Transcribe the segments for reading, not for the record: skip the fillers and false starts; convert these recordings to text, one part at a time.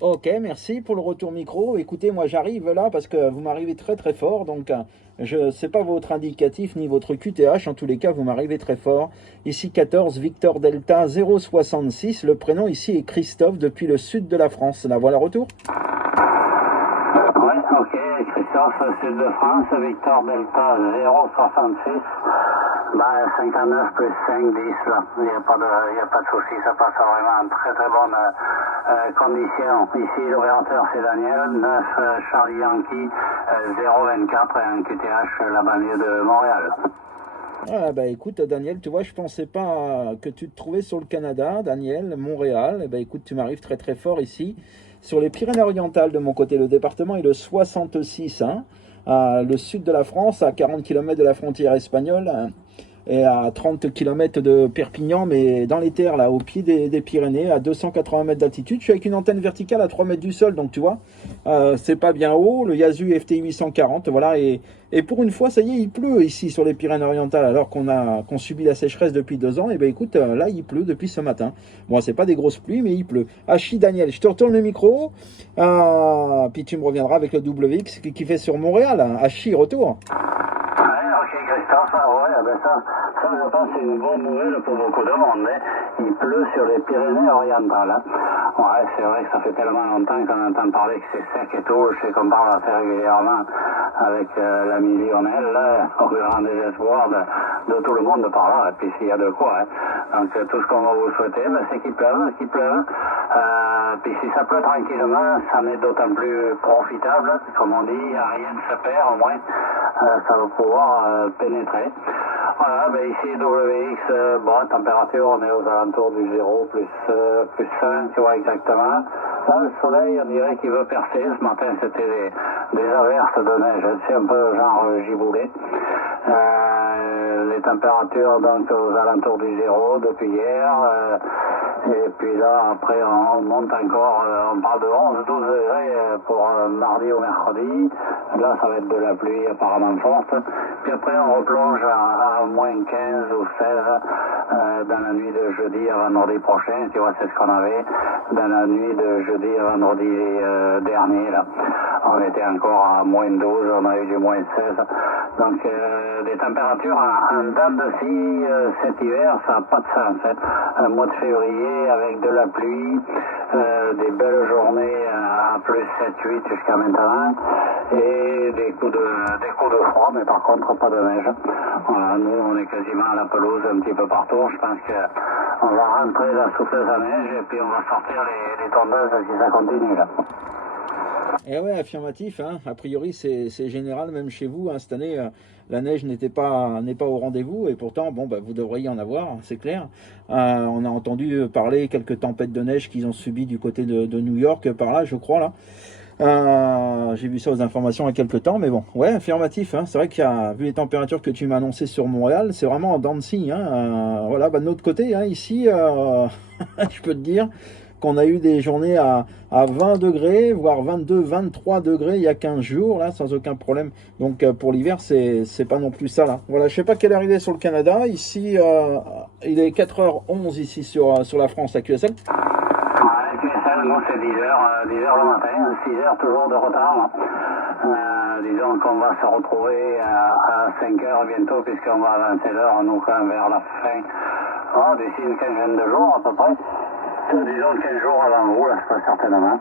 Ok, merci pour le retour micro. Écoutez, moi j'arrive là parce que vous m'arrivez très très fort. Donc, je sais pas votre indicatif ni votre QTH. En tous les cas, vous m'arrivez très fort. Ici 14, Victor Delta 066. Le prénom ici est Christophe depuis le sud de la France. La voilà retour. Oui, ok, Christophe, Sud de France, Victor Delta 066. Ben, 59 plus 5, 10 là. Il n'y a pas de souci, ça passe vraiment en très très bonne condition. Ici, l'opérateur c'est Daniel, 9 Charlie Yankee 024 et un QTH la banlieue de Montréal. Ah bah écoute Daniel, tu vois, je pensais pas que tu te trouvais sur le Canada, Daniel, Montréal. Eh ben écoute, tu m'arrives très très fort ici, sur les Pyrénées-Orientales de mon côté. Le département est le 66, hein, le sud de la France, à 40 km de la frontière espagnole, hein, et à 30 km de Perpignan, mais dans les terres, là, au pied des Pyrénées, à 280 mètres d'altitude. Je suis avec une antenne verticale à 3 mètres du sol, donc tu vois, c'est pas bien haut, le Yaesu FT 840, voilà, et pour une fois, ça y est, il pleut ici sur les Pyrénées-Orientales, alors qu'on subit la sécheresse depuis 2 ans. Et ben écoute, là, il pleut depuis ce matin. Bon, c'est pas des grosses pluies, mais il pleut. Hachi Daniel, je te retourne le micro, puis tu me reviendras avec le WX qui fait sur Montréal. Hachi, retour. Ok Christophe, ouais, ben ça je pense c'est une bonne nouvelle pour beaucoup de monde. Hein. Il pleut sur les Pyrénées-Orientales. Hein. Ouais, c'est vrai que ça fait tellement longtemps qu'on entend parler que c'est sec et tout. Je sais qu'on parle assez régulièrement avec l'ami Lionel, là, au grand désespoir de tout le monde par là. Et puis s'il y a de quoi. Hein. Donc tout ce qu'on va vous souhaiter, ben, c'est qu'il pleuve, qu'il pleuve. Puis si ça pleut tranquillement, ça en est d'autant plus profitable. Comme on dit, rien ne se perd au moins. Ça va pouvoir pénétrer. Voilà, ben ici WX, bon, température, on est aux alentours du 0, plus 5, tu vois exactement. Là, le soleil, on dirait qu'il veut percer. Ce matin, c'était des averses de neige, c'est un peu genre giboulé. Les températures, donc, aux alentours du 0 depuis hier. Et puis là, après, on monte encore, on parle de 11-12 degrés pour mardi ou mercredi. Là, ça va être de la pluie apparemment forte. Puis après, on replonge à moins 15 ou 16 dans la nuit de jeudi à vendredi prochain. Tu vois, c'est ce qu'on avait dans la nuit de jeudi à vendredi dernier. Là. On était encore à moins 12, on a eu du moins 16. Donc, des températures en date de scie cet hiver, ça n'a pas de sens. Hein. Un mois de février avec de la pluie, des belles journées à plus 7-8 jusqu'à maintenant, et des coups de froid, mais par contre pas de neige. Voilà, nous on est quasiment à la pelouse un petit peu partout. Je pense qu'on va rentrer la souffleuse à neige et puis on va sortir les tondeuses si ça continue là. Eh ouais, affirmatif, hein. A priori c'est général même chez vous, hein. Cette année la neige n'est pas au rendez-vous, et pourtant bon bah vous devriez en avoir, hein, c'est clair. On a entendu parler quelques tempêtes de neige qu'ils ont subies du côté de New York par là, je crois là. J'ai vu ça aux informations il y a quelques temps, mais bon, ouais, affirmatif, hein. C'est vrai qu'il y a, vu les températures que tu m'as annoncées sur Montréal, c'est vraiment en dents de scie, hein. Voilà, bah de notre côté, hein, ici, je peux te dire qu'on a eu des journées à 20 degrés, voire 22, 23 degrés il y a 15 jours, là, sans aucun problème. Donc pour l'hiver, c'est pas non plus ça, là. Voilà, je sais pas quelle heure il est sur le Canada. Ici, il est 4h11 ici sur la France, à QSL. Ouais, QSL, nous c'est 10h le matin, 6h toujours de retard. Disons qu'on va se retrouver à 5h bientôt, puisqu'on va avancer l'heure, nous, quand même, vers la fin. D'ici une quinzaine de jours, à peu près. Disons 15 jours avant vous, là, certainement.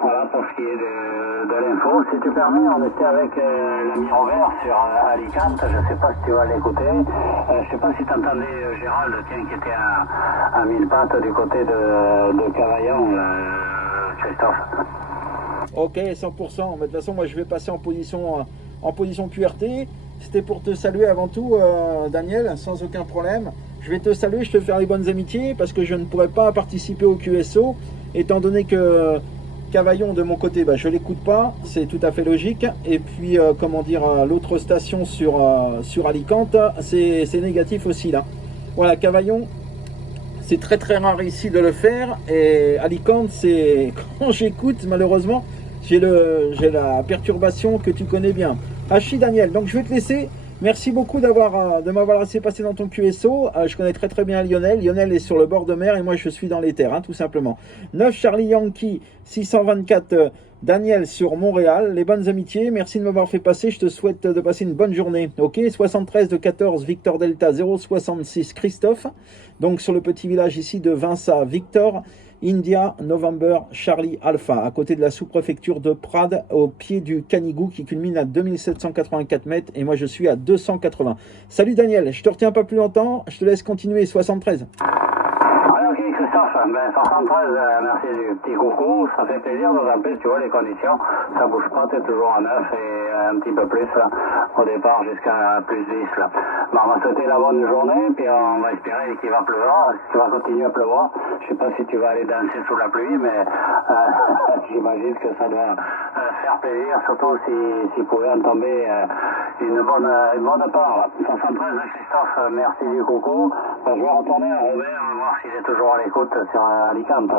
Voilà pour ce qui est de l'info. Si tu permets, on était avec l'ami Robert sur Alicante. Je ne sais pas si tu vas l'écouter. Je ne sais pas si tu entendais Gérald, tiens, qui était à 1000 pattes du côté de Cavaillon, Christophe. Ok, 100%. Mais de toute façon, moi, je vais passer en position QRT. C'était pour te saluer avant tout, Daniel, sans aucun problème. Je vais te saluer, je te faire les bonnes amitiés, parce que je ne pourrais pas participer au QSO, étant donné que Cavaillon, de mon côté, bah, je ne l'écoute pas, c'est tout à fait logique. Et puis, comment dire, l'autre station sur Alicante, c'est négatif aussi, là. Voilà, Cavaillon, c'est très très rare ici de le faire. Et Alicante, c'est quand j'écoute, malheureusement, j'ai la perturbation que tu connais bien. Hachi Daniel, donc je vais te laisser. Merci beaucoup de m'avoir laissé passer dans ton QSO. Je connais très très bien Lionel. Lionel est sur le bord de mer et moi je suis dans les terres, hein, tout simplement. 9 Charlie Yankee, 624 Daniel sur Montréal. Les bonnes amitiés, merci de m'avoir fait passer. Je te souhaite de passer une bonne journée. Ok, 73 de 14 Victor Delta 066 Christophe. Donc sur le petit village ici de Vinça, Victor. India, November, Charlie Alpha, à côté de la sous-préfecture de Prades, au pied du Canigou qui culmine à 2784 mètres et moi je suis à 280. Salut Daniel, je te retiens pas plus longtemps, je te laisse continuer, 73. Ouais, ok Christophe, ben 73, merci du petit coucou, ça fait plaisir, d'autant plus, tu vois, les conditions, ça bouge pas, t'es toujours à 9 et un petit peu plus là, au départ jusqu'à plus 10 là. Bon, on va souhaiter la bonne journée, puis on va espérer qu'il va pleuvoir, qu'il va continuer à pleuvoir. Je sais pas si tu vas aller danser sous la pluie, mais j'imagine que ça doit faire plaisir, surtout s'il pouvait en tomber une bonne part. 73, Christophe, merci du coucou. Ben, je vais retourner à Robert, voir s'il est toujours à l'écoute sur Alicante.